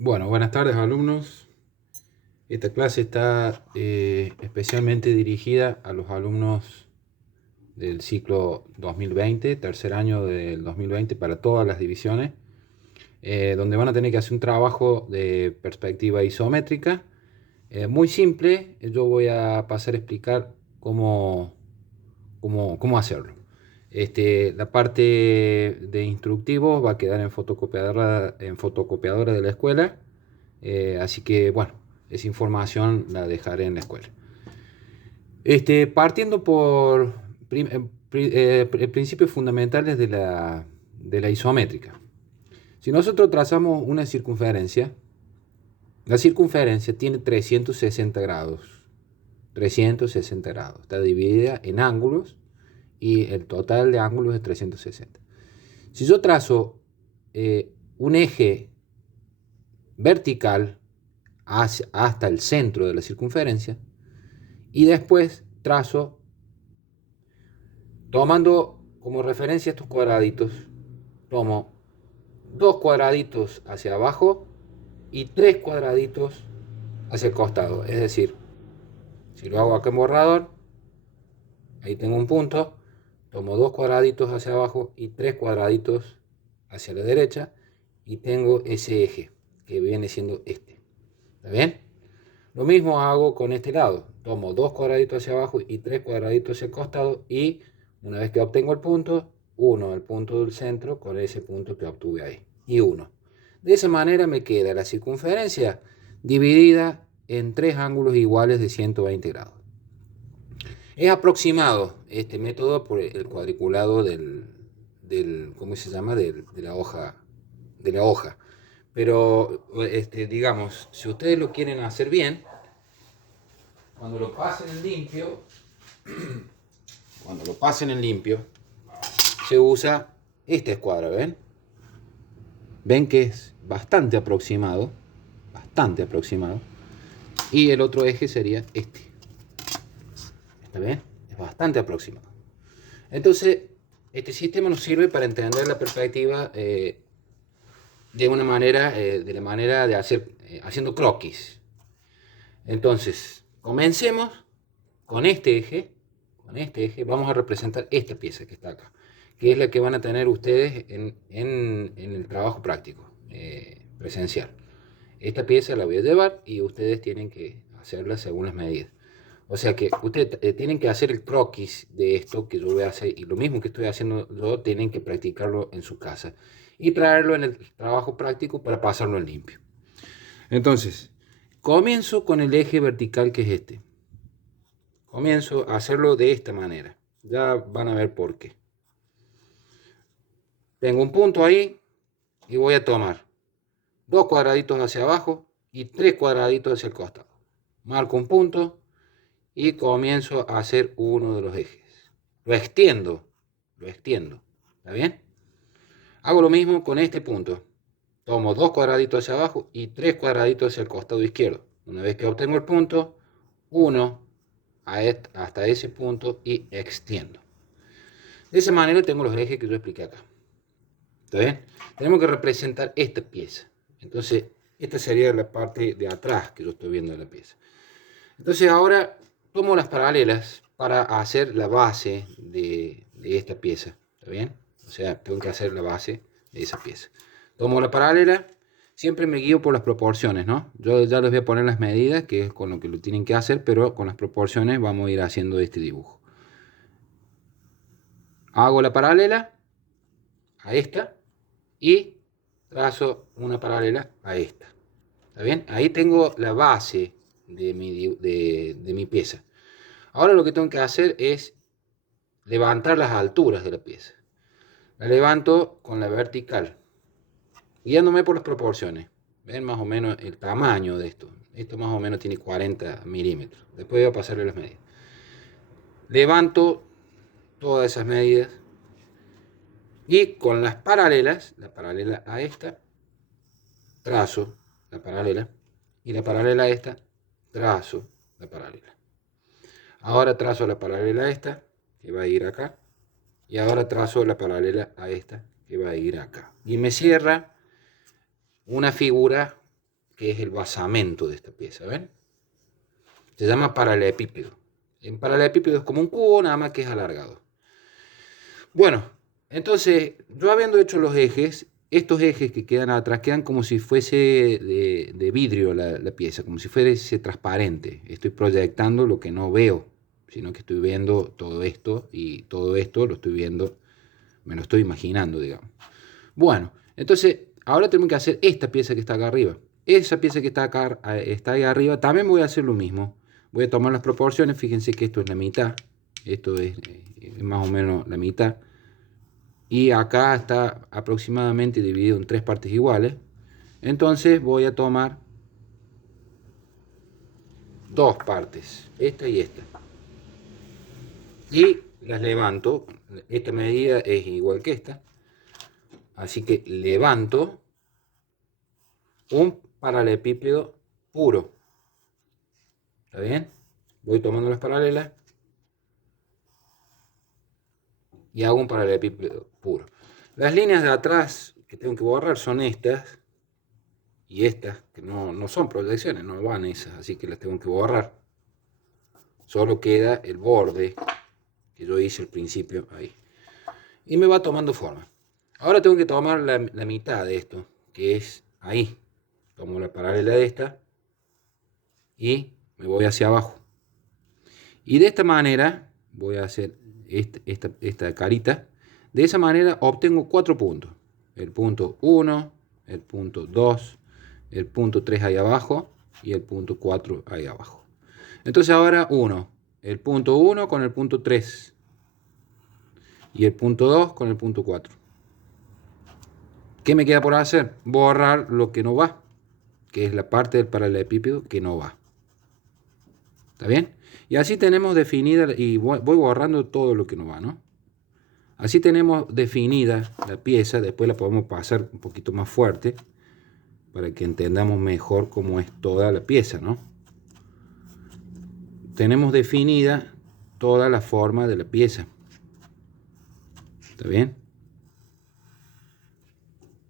Bueno, buenas tardes alumnos. Esta clase está especialmente dirigida a los alumnos del ciclo 2020, tercer año del 2020 para todas las divisiones, donde van a tener que hacer un trabajo de perspectiva isométrica muy simple. Yo voy a pasar a explicar cómo hacerlo. La parte de instructivos va a quedar en fotocopiadora de la escuela. Así que, bueno, esa información la dejaré en la escuela. Partiendo por principios fundamentales de la isométrica. Si nosotros trazamos una circunferencia, la circunferencia tiene 360 grados. 360 grados. Está dividida en ángulos y el total de ángulos es 360. Si yo trazo un eje vertical hasta el centro de la circunferencia y después trazo, tomando como referencia estos cuadraditos, tomo dos cuadraditos hacia abajo y tres cuadraditos hacia el costado. Es decir, si lo hago acá en borrador, ahí tengo un punto, tomo dos cuadraditos hacia abajo y tres cuadraditos hacia la derecha y tengo ese eje que viene siendo este. ¿Está bien? Lo mismo hago con este lado. Tomo dos cuadraditos hacia abajo y tres cuadraditos hacia el costado y una vez que obtengo el punto, uno el punto del centro con ese punto que obtuve ahí. Y uno. De esa manera me queda la circunferencia dividida en tres ángulos iguales de 120 grados. Es aproximado este método por el cuadriculado ¿cómo se llama? De la hoja. Pero, digamos, si ustedes lo quieren hacer bien, cuando lo pasen en limpio, se usa esta escuadra, ¿ven? Ven que es bastante aproximado, y el otro eje sería este. ¿Está bien? Es bastante aproximado. Entonces, este sistema nos sirve para entender la perspectiva de una manera, de la manera de hacer, haciendo croquis. Entonces, comencemos con este eje. Vamos a representar esta pieza que está acá, que es la que van a tener ustedes en el trabajo práctico, presencial. Esta pieza la voy a llevar y ustedes tienen que hacerla según las medidas. O sea que ustedes tienen que hacer el croquis de esto que yo voy a hacer, y lo mismo que estoy haciendo yo, tienen que practicarlo en su casa y traerlo en el trabajo práctico para pasarlo en limpio. Entonces, comienzo con el eje vertical, que es este. Comienzo a hacerlo de esta manera. Ya van a ver por qué. Tengo un punto ahí y voy a tomar dos cuadraditos hacia abajo y tres cuadraditos hacia el costado. Marco un punto y comienzo a hacer uno de los ejes. Lo extiendo. ¿Está bien? Hago lo mismo con este punto. Tomo dos cuadraditos hacia abajo y tres cuadraditos hacia el costado izquierdo. Una vez que obtengo el punto, uno hasta ese punto y extiendo. De esa manera tengo los ejes que yo expliqué acá. ¿Está bien? Tenemos que representar esta pieza. Entonces, esta sería la parte de atrás que yo estoy viendo de la pieza. Entonces, ahora tomo las paralelas para hacer la base de esta pieza. ¿Está bien? O sea, tengo que hacer la base de esa pieza. Tomo la paralela, siempre me guío por las proporciones, ¿no? Yo ya les voy a poner las medidas, que es con lo que lo tienen que hacer, pero con las proporciones vamos a ir haciendo este dibujo. Hago la paralela a esta y trazo una paralela a esta. ¿Está bien? Ahí tengo la base de mi pieza. Ahora lo que tengo que hacer es levantar las alturas de la pieza. La levanto con la vertical, guiándome por las proporciones. Ven más o menos el tamaño de esto. Esto más o menos tiene 40 milímetros. Después voy a pasarle las medidas. Levanto todas esas medidas y con las paralelas, la paralela a esta, trazo la paralela, y la paralela a esta, trazo la paralela. Ahora trazo la paralela a esta, que va a ir acá, y ahora trazo la paralela a esta, que va a ir acá. Y me cierra una figura que es el basamento de esta pieza, ¿ven? Se llama paralelepípedo. En paralelepípedo es como un cubo, nada más que es alargado. Bueno, entonces, yo habiendo hecho los ejes, estos ejes que quedan atrás quedan como si fuese de vidrio la pieza, como si fuese transparente. Estoy proyectando lo que no veo, sino que estoy viendo todo esto y todo esto lo estoy viendo, me lo estoy imaginando, digamos. Bueno, entonces ahora tengo que hacer esta pieza que está acá arriba. Esa pieza que está acá, está ahí arriba, también voy a hacer lo mismo. Voy a tomar las proporciones, fíjense que esto es la mitad, esto es más o menos la mitad. Y acá está aproximadamente dividido en 3 partes iguales. Entonces voy a tomar 2 partes, esta y esta. Y las levanto. Esta medida es igual que esta. Así que levanto un paralelepípedo puro. ¿Está bien? Voy tomando las paralelas y hago un paralelepípedo puro. Las líneas de atrás que tengo que borrar son estas y estas, que no son proyecciones, no van esas, así que las tengo que borrar. Solo queda el borde que yo hice al principio ahí. Y me va tomando forma. Ahora tengo que tomar la mitad de esto, que es ahí. Tomo la paralela de esta y me voy hacia abajo. Y de esta manera voy a hacer esta carita. De esa manera obtengo 4 puntos. El punto 1, el punto 2, el punto 3 ahí abajo y el punto 4 ahí abajo. Entonces ahora el punto 1 con el punto 3 y el punto 2 con el punto 4. ¿Qué me queda por hacer? Borrar lo que no va, que es la parte del paralelepípedo que no va. ¿Está bien? Y así tenemos definida, y voy borrando todo lo que no va, ¿no? Así tenemos definida la pieza, después la podemos pasar un poquito más fuerte para que entendamos mejor cómo es toda la pieza, ¿no? Tenemos definida toda la forma de la pieza. ¿Está bien?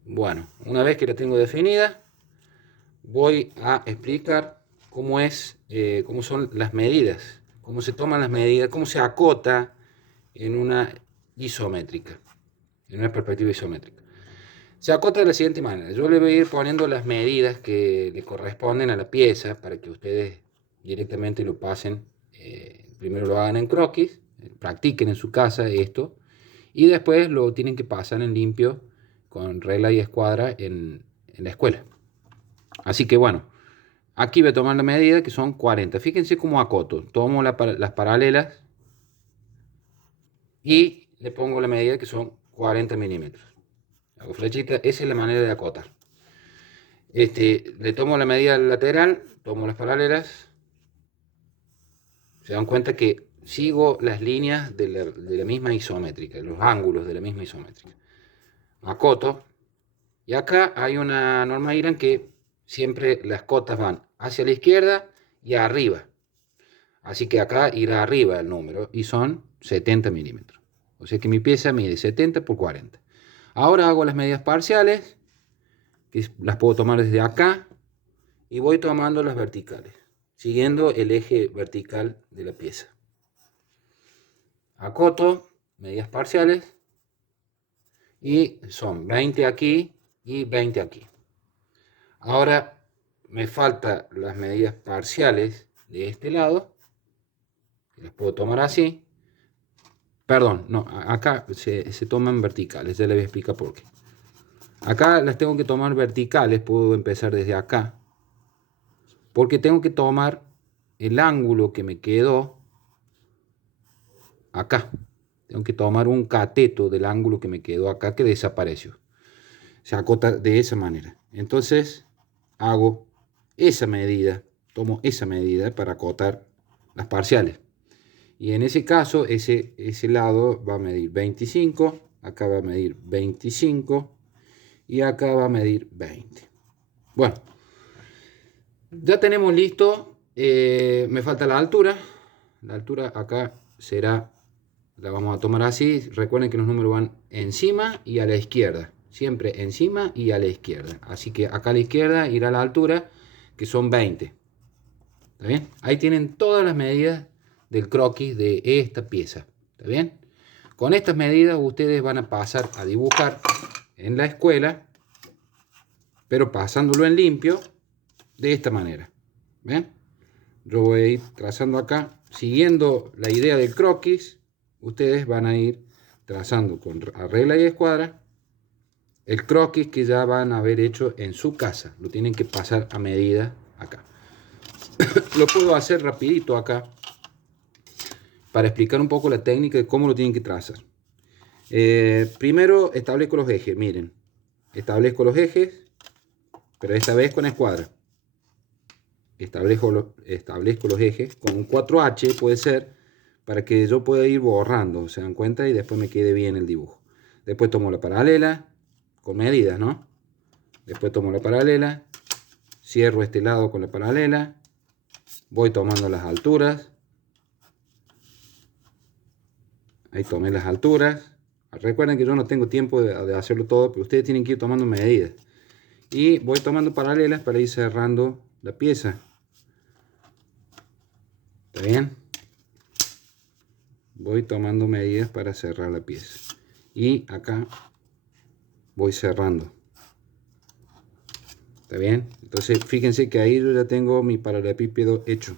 Bueno, una vez que la tengo definida, voy a explicar cómo son las medidas, cómo se toman las medidas, cómo se acota en una isométrica, en una perspectiva isométrica. Se acota de la siguiente manera. Yo le voy a ir poniendo las medidas que le corresponden a la pieza para que ustedes directamente lo pasen. Primero lo hagan en croquis, practiquen en su casa esto, y después lo tienen que pasar en limpio con regla y escuadra en la escuela. Así que bueno, aquí voy a tomar la medida que son 40. Fíjense cómo acoto. Tomo las paralelas y le pongo la medida que son 40 milímetros. Hago flechita, esa es la manera de acotar. Le tomo la medida lateral, tomo las paralelas. Se dan cuenta que sigo las líneas de la misma isométrica, los ángulos de la misma isométrica. Acoto. Y acá hay una norma IRAN que siempre las cotas van hacia la izquierda y arriba. Así que acá irá arriba el número y son 70 milímetros. O sea que mi pieza mide 70 por 40. Ahora hago las medidas parciales, que las puedo tomar desde acá, y voy tomando las verticales, siguiendo el eje vertical de la pieza. Acoto, medidas parciales, y son 20 aquí y 20 aquí. Ahora me faltan las medidas parciales de este lado, que las puedo tomar así. Perdón, no, acá se toman verticales, ya les voy a explicar por qué. Acá las tengo que tomar verticales, puedo empezar desde acá, porque tengo que tomar el ángulo que me quedó acá. Tengo que tomar un cateto del ángulo que me quedó acá, que desapareció. Se acota de esa manera. Entonces hago esa medida, tomo esa medida para acotar las parciales. Y en ese caso, ese lado va a medir 25, acá va a medir 25 y acá va a medir 20. Bueno, ya tenemos listo. Me falta la altura. La altura acá será, la vamos a tomar así. Recuerden que los números van encima y a la izquierda. Siempre encima y a la izquierda. Así que acá a la izquierda irá la altura. que son 20. ¿Está bien? Ahí tienen todas las medidas del croquis de esta pieza. ¿Está bien? Con estas medidas ustedes van a pasar a dibujar en la escuela, pero pasándolo en limpio de esta manera. ¿Ven? Yo voy a ir trazando acá, siguiendo la idea del croquis. Ustedes van a ir trazando con regla y escuadra el croquis que ya van a haber hecho en su casa. Lo tienen que pasar a medida acá. Lo puedo hacer rapidito acá para explicar un poco la técnica de cómo lo tienen que trazar. Primero establezco los ejes. Miren, establezco los ejes, pero esta vez con escuadra. Establezco los ejes con un 4H, puede ser, para que yo pueda ir borrando, ¿se dan cuenta? Y después me quede bien el dibujo. Después tomo la paralela, con medidas, ¿no? Después tomo la paralela, cierro este lado con la paralela, voy tomando las alturas. Ahí tomé las alturas. Recuerden que yo no tengo tiempo de hacerlo todo, pero ustedes tienen que ir tomando medidas. Y voy tomando paralelas para ir cerrando la pieza. ¿Está bien? Voy tomando medidas para cerrar la pieza. Y acá voy cerrando. ¿Está bien? Entonces fíjense que ahí yo ya tengo mi paralelepípedo hecho.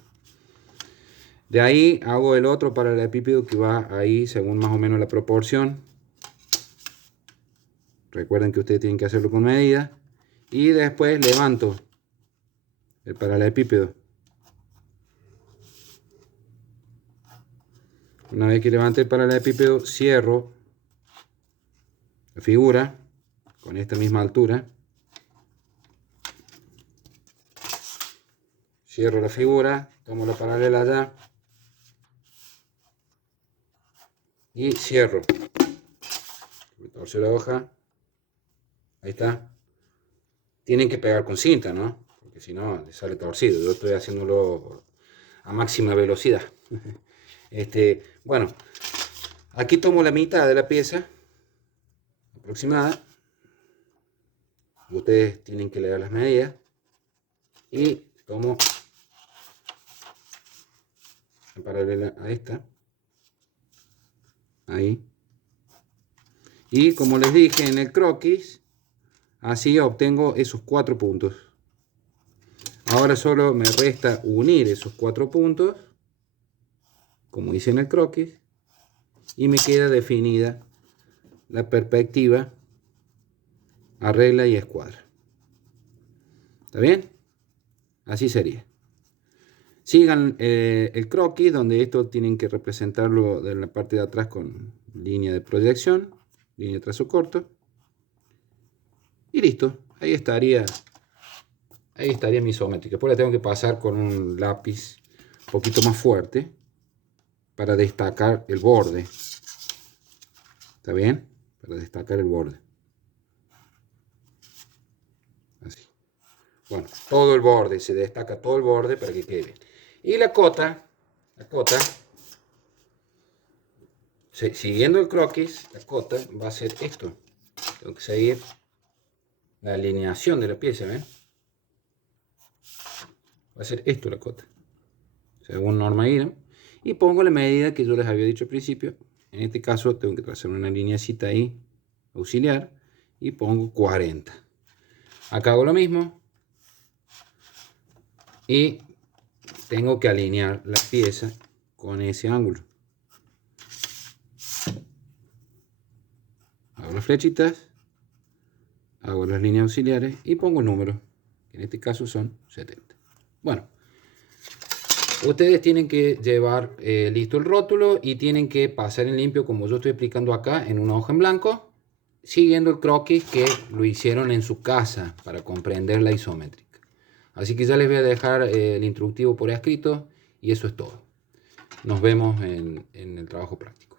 De ahí hago el otro paralelepípedo que va ahí según más o menos la proporción. Recuerden que ustedes tienen que hacerlo con medida. Y después levanto el paralelepípedo. Una vez que levante el paralelepípedo, cierro la figura con esta misma altura. Cierro la figura, tomo la paralela allá y cierro. Torcer la hoja. Ahí está. Tienen que pegar con cinta, ¿no? Porque si no, les sale torcido. Yo estoy haciéndolo a máxima velocidad. Bueno, aquí tomo la mitad de la pieza aproximada. Ustedes tienen que leer las medidas. Y tomo en paralela a esta. Ahí. Y como les dije en el croquis, así obtengo esos 4 puntos. Ahora solo me resta unir esos 4 puntos, como hice en el croquis, y me queda definida la perspectiva a regla y escuadra. ¿Está bien? Así sería. Sigan el croquis, donde esto tienen que representarlo de la parte de atrás con línea de proyección, línea de trazo corto. Y listo. Ahí estaría mi isométrica. Después la tengo que pasar con un lápiz un poquito más fuerte para destacar el borde. ¿Está bien? Para destacar el borde. Así. Bueno, todo el borde, se destaca todo el borde para que quede bien. Y la cota, siguiendo el croquis, la cota va a ser esto. Tengo que seguir la alineación de la pieza, ¿ven? Va a ser esto la cota, según norma IRAM. Y pongo la medida que yo les había dicho al principio. En este caso tengo que trazar una lineacita ahí, auxiliar, y pongo 40. Acá hago lo mismo. Y tengo que alinear la pieza con ese ángulo. Hago las flechitas, hago las líneas auxiliares y pongo números, que en este caso son 70. Bueno, ustedes tienen que llevar listo el rótulo y tienen que pasar en limpio, como yo estoy explicando acá, en una hoja en blanco, siguiendo el croquis que lo hicieron en su casa para comprender la isométrica. Así que ya les voy a dejar el instructivo por escrito y eso es todo. Nos vemos en el trabajo práctico.